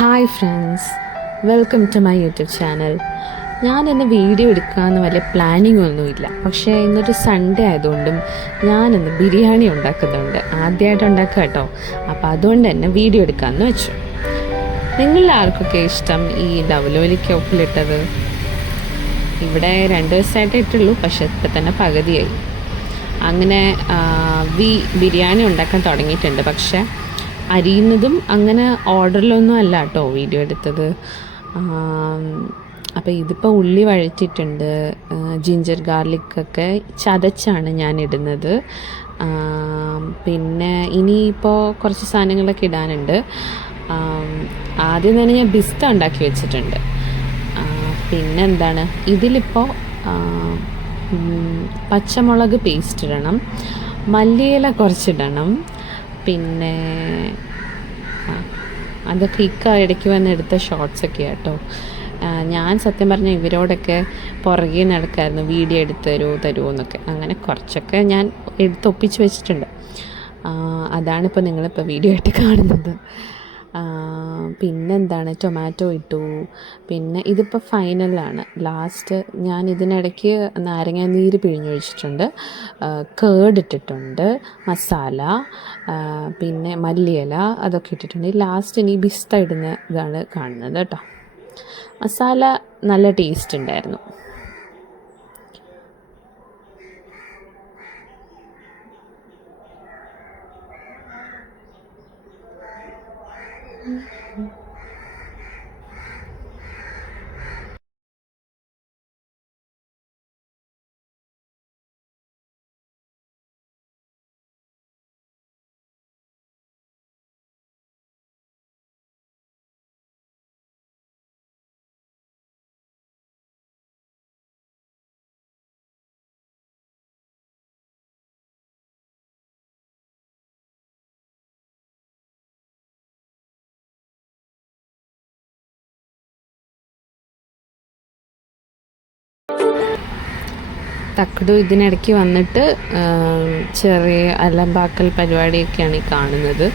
Hi friends, welcome to my YouTube channel. ഞാനിന്ന് video എടുക്കാമെന്ന് വലിയ പ്ലാനിങ് ഒന്നുമില്ല. പക്ഷേ ഇന്നൊരു സൺഡേ ആയതുകൊണ്ടും ഞാനിന്ന് ബിരിയാണി ഉണ്ടാക്കുന്നുണ്ട്. ആദ്യമായിട്ട് ഉണ്ടാക്കുക കേട്ടോ. അപ്പോൾ അതുകൊണ്ട് തന്നെ വീഡിയോ എടുക്കാമെന്ന് വെച്ചു. നിങ്ങളിൽ ആർക്കൊക്കെ ഇഷ്ടം ഈ ലവലോലിക്ക ഉപ്പിലിട്ടത്? ഇവിടെ 2 ദിവസമായിട്ടേ ഇട്ടുള്ളൂ, പക്ഷെ ഇപ്പം തന്നെ പകുതിയായി. അങ്ങനെ ബിരിയാണി ഉണ്ടാക്കാൻ തുടങ്ങിയിട്ടുണ്ട്. പക്ഷേ അരിയുന്നതും അങ്ങനെ ഓർഡറിലൊന്നും അല്ല കേട്ടോ വീഡിയോ എടുത്തത്. അപ്പോൾ ഇതിപ്പോൾ ഉള്ളി വഴറ്റിയിട്ടുണ്ട്, ജിഞ്ചർ ഗാർലിക്കൊക്കെ ചതച്ചാണ് ഞാൻ ഇടുന്നത്. പിന്നെ ഇനിയിപ്പോൾ കുറച്ച് സാധനങ്ങളൊക്കെ ഇടാനുണ്ട്. ആദ്യം തന്നെ ഞാൻ ബിസ്ത ഉണ്ടാക്കി വെച്ചിട്ടുണ്ട്. പിന്നെ എന്താണ്, ഇതിലിപ്പോൾ പച്ചമുളക് പേസ്റ്റ് ഇടണം, മല്ലിയില കുറച്ചിടണം. പിന്നെ അതൊക്കെ ഇടയ്ക്ക് വന്ന് എടുത്ത ഷോർട്സൊക്കെ കേട്ടോ. ഞാൻ സത്യം പറഞ്ഞാൽ ഇവരോടൊക്കെ പുറകെ നടക്കായിരുന്നു, വീഡിയോ എടുത്ത് തരുമോ എന്നൊക്കെ. അങ്ങനെ കുറച്ചൊക്കെ ഞാൻ എടുത്തൊപ്പിച്ച് വെച്ചിട്ടുണ്ട്. അതാണിപ്പോൾ നിങ്ങളിപ്പോൾ വീഡിയോ ആയിട്ട് കാണുന്നത്. പിന്നെന്താണ്, ടൊമാറ്റോ ഇട്ടു. പിന്നെ ഇതിപ്പോൾ ഫൈനലാണ്. ലാസ്റ്റ് ഞാൻ ഇതിനിടയ്ക്ക് നാരങ്ങ നീര് പിഴിഞ്ഞൊഴിച്ചിട്ടുണ്ട്, കേർഡ് ഇട്ടിട്ടുണ്ട്, മസാല, പിന്നെ മല്ലിയില അതൊക്കെ ഇട്ടിട്ടുണ്ട്. ലാസ്റ്റ് ഇനി ബിസ്ത ഇടുന്ന ഇതാണ് കാണുന്നത് കേട്ടോ. മസാല നല്ല ടേസ്റ്റ് ഉണ്ടായിരുന്നു. തക്കടു ഇതിനിടയ്ക്ക് വന്നിട്ട് ചെറിയ അലമ്പാക്കൽ പരിപാടിയൊക്കെയാണ് ഈ കാണുന്നത്.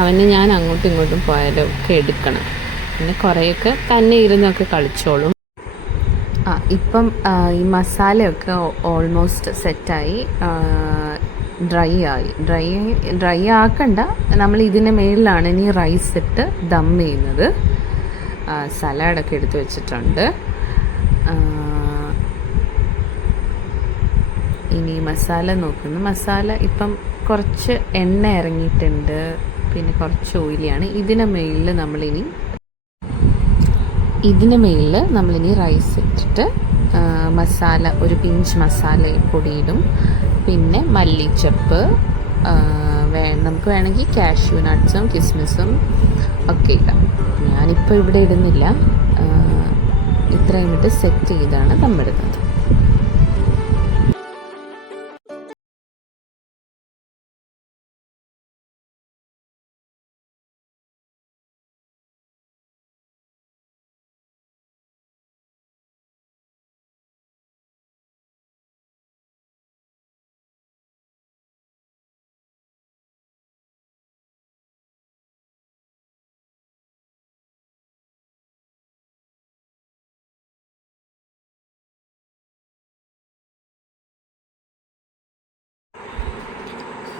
അവന് ഞാൻ അങ്ങോട്ടും ഇങ്ങോട്ടും പോയാലും ഒക്കെ എടുക്കണം. പിന്നെ കുറേയൊക്കെ തന്നെ ഇരുന്നൊക്കെ കളിച്ചോളും. ഇപ്പം ഈ മസാലയൊക്കെ ഓൾമോസ്റ്റ് സെറ്റായി, ഡ്രൈ ആക്കണ്ട. നമ്മൾ ഇതിന് മേളിലാണ് ഇനി റൈസ് ഇട്ട് ദം ചെയ്യുന്നത്. സലാഡൊക്കെ എടുത്ത് വെച്ചിട്ടുണ്ട്. ഇനി മസാല നോക്കുന്നു. മസാല ഇപ്പം കുറച്ച് എണ്ണ ഇറങ്ങിയിട്ടുണ്ട്, പിന്നെ കുറച്ച് ഓയിലിയാണ്. ഇതിന് മേളിൽ നമ്മളിനി റൈസ് ഇട്ടിട്ട് മസാല, ഒരു പിഞ്ച് മസാല പൊടിയിടും. പിന്നെ മല്ലിച്ചപ്പ്, നമുക്ക് വേണമെങ്കിൽ കാഷ്യൂ നട്ട്സും കിസ്മിസും ഒക്കെ ഇടാം. ഞാനിപ്പോൾ ഇവിടെ ഇടുന്നില്ല. ഇത്രയും ഇട്ട് സെറ്റ് ചെയ്താണ് ദമ്മിടുന്നത്.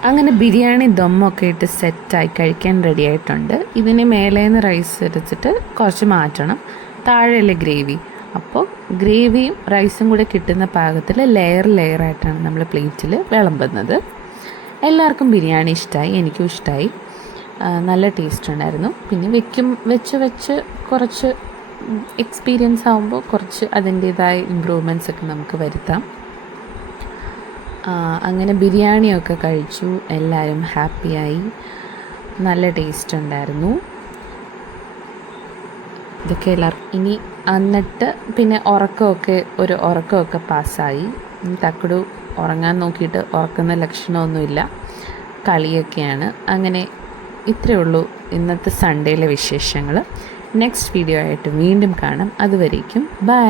അങ്ങനെ ബിരിയാണി ദമ്മൊക്കെ ഇട്ട് സെറ്റായി കഴിക്കാൻ റെഡി ആയിട്ടുണ്ട്. ഇതിന് മേലേന്ന് റൈസ് എടുത്തിട്ട് കുറച്ച് മാറ്റണം. താഴെയല്ലേ ഗ്രേവി, അപ്പോൾ ഗ്രേവിയും റൈസും കൂടെ കിട്ടുന്ന പാകത്തിൽ ലെയറായിട്ടാണ് നമ്മൾ പ്ലേറ്റിൽ വിളമ്പുന്നത്. എല്ലാവർക്കും ബിരിയാണി ഇഷ്ടമായി, എനിക്കും ഇഷ്ടമായി. നല്ല ടേസ്റ്റ് ഉണ്ടായിരുന്നു. പിന്നെ വെച്ച് കുറച്ച് എക്സ്പീരിയൻസ് ആകുമ്പോൾ കുറച്ച് അതിൻ്റേതായ ഇമ്പ്രൂവ്മെൻറ്റ്സ് ഒക്കെ നമുക്ക് വരുത്താം. അങ്ങനെ ബിരിയാണിയൊക്കെ കഴിച്ചു, എല്ലാവരും ഹാപ്പിയായി. നല്ല ടേസ്റ്റ് ഉണ്ടായിരുന്നു. ഇതൊക്കെ എല്ലാവർക്കും ഇനി എന്നിട്ട് പിന്നെ ഉറക്കമൊക്കെ പാസ്സായി. തക്കടു ഉറങ്ങാൻ നോക്കിയിട്ട് ഉറക്കുന്ന ലക്ഷണമൊന്നുമില്ല, കളിയൊക്കെയാണ്. അങ്ങനെ ഇത്രയേ ഉള്ളൂ ഇന്നത്തെ സൺഡേയിലെ വിശേഷങ്ങൾ. നെക്സ്റ്റ് വീഡിയോ ആയിട്ട് വീണ്ടും കാണാം. അതുവരേക്കും ബൈ.